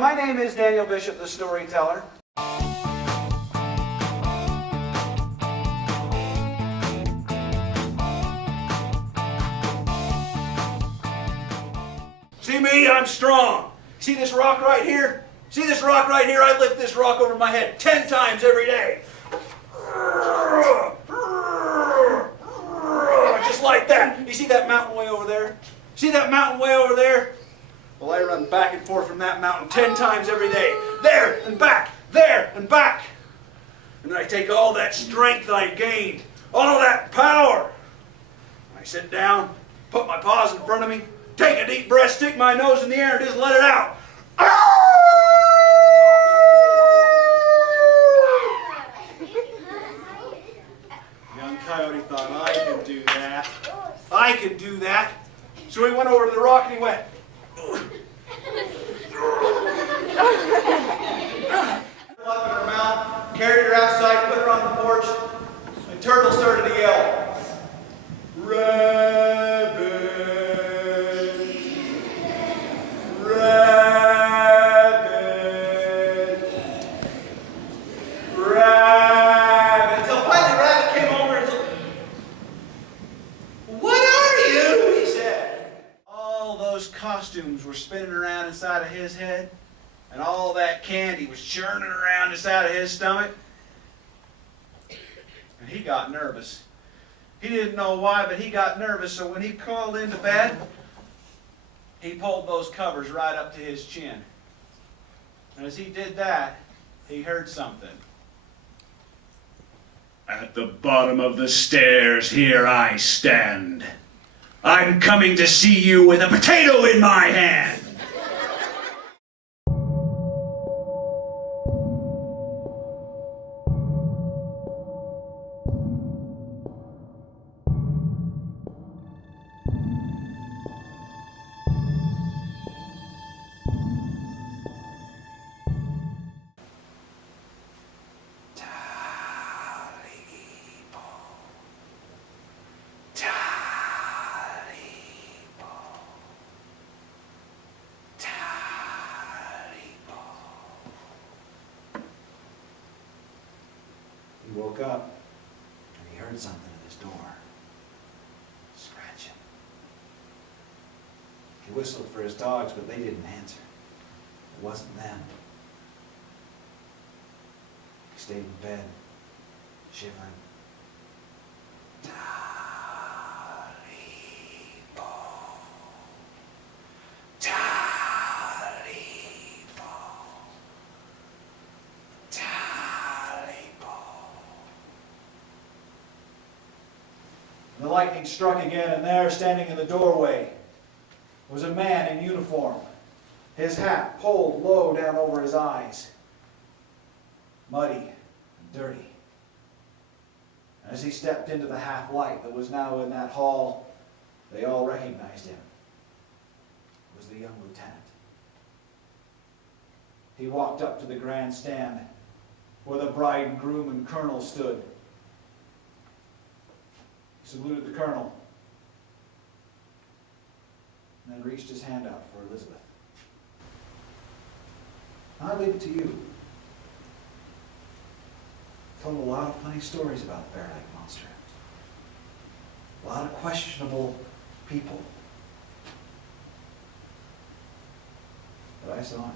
My name is Daniel Bishop, the Storyteller. See me? I'm strong. See this rock right here? See this rock right here? I lift this rock over my head 10 times every day. Just like that. You see that mountain way over there? See that mountain way over there? Well, I run back and forth from that mountain 10 times every day. There and back, there and back. And then I take all that strength I gained, all that power. I sit down, put my paws in front of me, take a deep breath, stick my nose in the air and just let it out. Young Coyote thought, I can do that. I can do that. So he went over to the rock and he went. Up in her mouth, carried her outside, put her on the porch, and Turtle started to yell. Rabbit, rabbit, rabbit. Until finally Rabbit came over and said, "What are you?" he said. All those costumes were spinning around inside of his head, and all that candy was churning around inside of his stomach. And he got nervous. He didn't know why, but he got nervous, so when he crawled into bed, he pulled those covers right up to his chin. And as he did that, he heard something. At the bottom of the stairs, here I stand. I'm coming to see you with a potato in my hand. He woke up and he heard something at his door. Scratching. He whistled for his dogs, but they didn't answer. It wasn't them. He stayed in bed, shivering. The lightning struck again, and there, standing in the doorway, was a man in uniform, his hat pulled low down over his eyes, muddy and dirty. And as he stepped into the half light that was now in that hall, they all recognized him. It was the young lieutenant. He walked up to the grandstand where the bride and groom and colonel stood. Saluted the colonel, and then reached his hand out for Elizabeth. I leave it to you. Told a lot of funny stories about the bear-like monster. A lot of questionable people. But I saw him.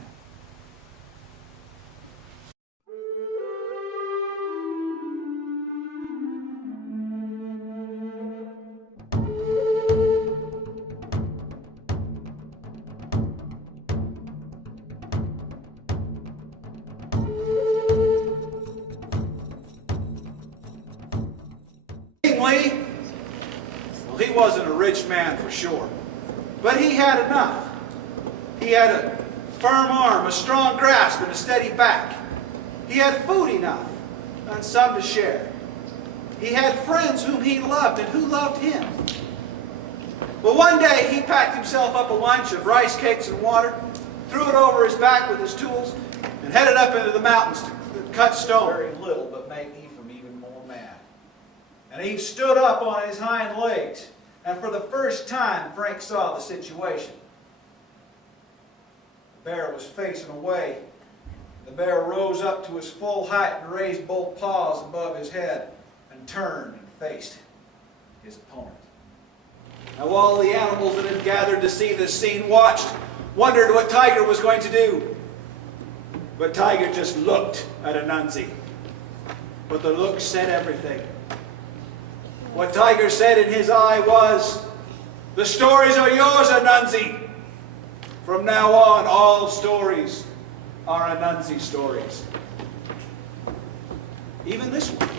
Well, he wasn't a rich man for sure, but he had enough. He had a firm arm, a strong grasp, and a steady back. He had food enough, and some to share. He had friends whom he loved and who loved him. Well, one day he packed himself up a lunch of rice cakes and water, threw it over his back with his tools, and headed up into the mountains to cut stone. Very little, but made Ephraim even more mad. And he stood up on his hind legs, and for the first time Frank saw the situation. The bear was facing away. The bear rose up to his full height and raised both paws above his head and turned and faced his opponent. Now all the animals that had gathered to see this scene watched, wondered what Tiger was going to do. But Tiger just looked at Anansi. But the look said everything. What Tiger said in his eye was, "The stories are yours, Anansi. From now on, all stories are Anansi stories." Even this one.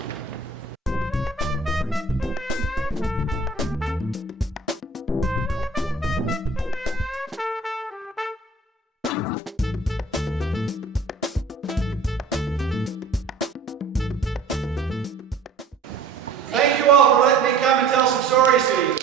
Thank you all for letting me come and tell some stories to you.